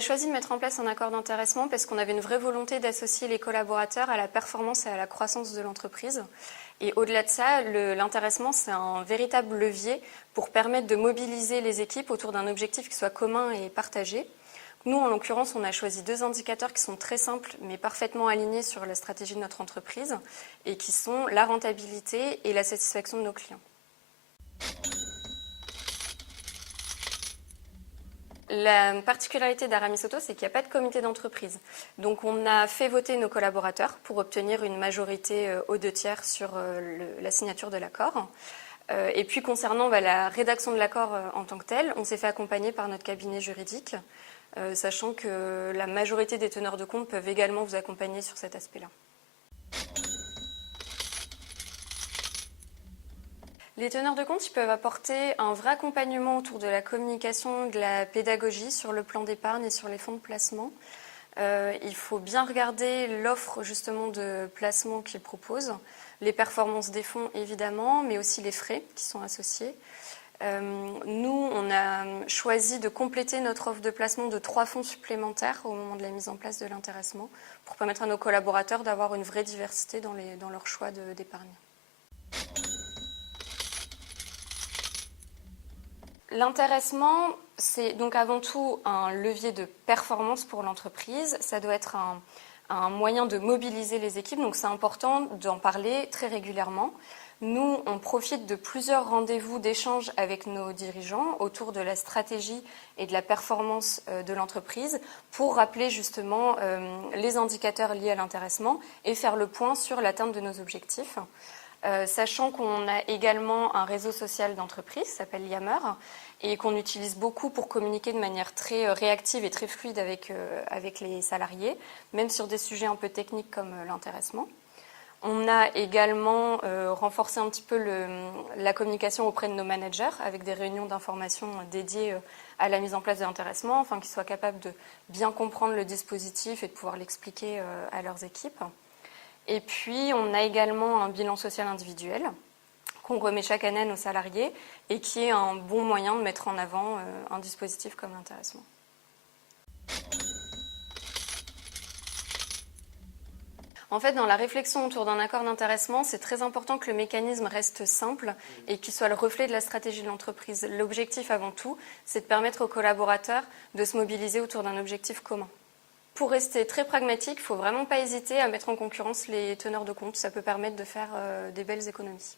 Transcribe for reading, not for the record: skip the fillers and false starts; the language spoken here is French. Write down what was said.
a choisi de mettre en place un accord d'intéressement parce qu'on avait une vraie volonté d'associer les collaborateurs à la performance et à la croissance de l'entreprise. Et au-delà de ça, l'intéressement, c'est un véritable levier pour permettre de mobiliser les équipes autour d'un objectif qui soit commun et partagé. Nous, en l'occurrence, on a choisi 2 indicateurs qui sont très simples mais parfaitement alignés sur la stratégie de notre entreprise et qui sont la rentabilité et la satisfaction de nos clients. La particularité d'Aramis Auto, c'est qu'il n'y a pas de comité d'entreprise. Donc on a fait voter nos collaborateurs pour obtenir une majorité aux 2/3 sur la signature de l'accord. Et puis concernant la rédaction de l'accord en tant que tel, on s'est fait accompagner par notre cabinet juridique, sachant que la majorité des teneurs de compte peuvent également vous accompagner sur cet aspect-là. Les teneurs de compte, ils peuvent apporter un vrai accompagnement autour de la communication, de la pédagogie sur le plan d'épargne et sur les fonds de placement. Il faut bien regarder l'offre justement de placement qu'ils proposent, les performances des fonds évidemment, mais aussi les frais qui sont associés. Nous, on a choisi de compléter notre offre de placement de 3 fonds supplémentaires au moment de la mise en place de l'intéressement pour permettre à nos collaborateurs d'avoir une vraie diversité dans leur choix d'épargne. L'intéressement, c'est donc avant tout un levier de performance pour l'entreprise. Ça doit être un moyen de mobiliser les équipes, donc c'est important d'en parler très régulièrement. Nous, on profite de plusieurs rendez-vous d'échange avec nos dirigeants autour de la stratégie et de la performance de l'entreprise pour rappeler justement les indicateurs liés à l'intéressement et faire le point sur l'atteinte de nos objectifs. Sachant qu'on a également un réseau social d'entreprise qui s'appelle Yammer et qu'on utilise beaucoup pour communiquer de manière très réactive et très fluide avec les salariés, même sur des sujets un peu techniques comme l'intéressement. On a également renforcé un petit peu la communication auprès de nos managers avec des réunions d'information dédiées à la mise en place de l'intéressement, afin qu'ils soient capables de bien comprendre le dispositif et de pouvoir l'expliquer à leurs équipes. Et puis, on a également un bilan social individuel qu'on remet chaque année à nos salariés et qui est un bon moyen de mettre en avant un dispositif comme l'intéressement. En fait, dans la réflexion autour d'un accord d'intéressement, c'est très important que le mécanisme reste simple et qu'il soit le reflet de la stratégie de l'entreprise. L'objectif avant tout, c'est de permettre aux collaborateurs de se mobiliser autour d'un objectif commun. Pour rester très pragmatique, il ne faut vraiment pas hésiter à mettre en concurrence les teneurs de compte. Ça peut permettre de faire des belles économies.